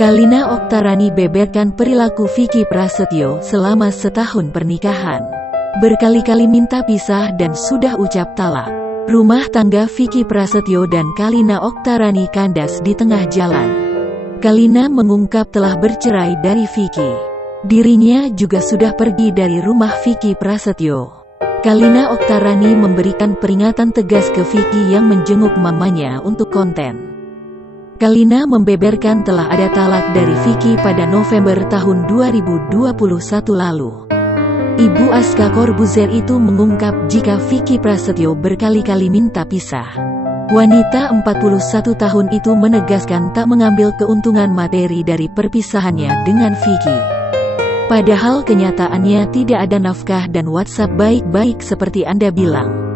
Kalina Oktarani beberkan perilaku Vicky Prasetyo selama setahun pernikahan. Berkali-kali minta pisah dan sudah ucap talak. Rumah tangga Vicky Prasetyo dan Kalina Oktarani kandas di tengah jalan. Kalina mengungkap telah bercerai dari Vicky. Dirinya juga sudah pergi dari rumah Vicky Prasetyo. Kalina Oktarani memberikan peringatan tegas ke Vicky yang menjenguk mamanya untuk konten. Kalina membeberkan telah ada talak dari Vicky pada November tahun 2021 lalu. Ibu Aska Corbuzier itu mengungkap jika Vicky Prasetyo berkali-kali minta pisah. Wanita 41 tahun itu menegaskan tak mengambil keuntungan materi dari perpisahannya dengan Vicky. Padahal kenyataannya tidak ada nafkah dan WhatsApp baik-baik seperti Anda bilang.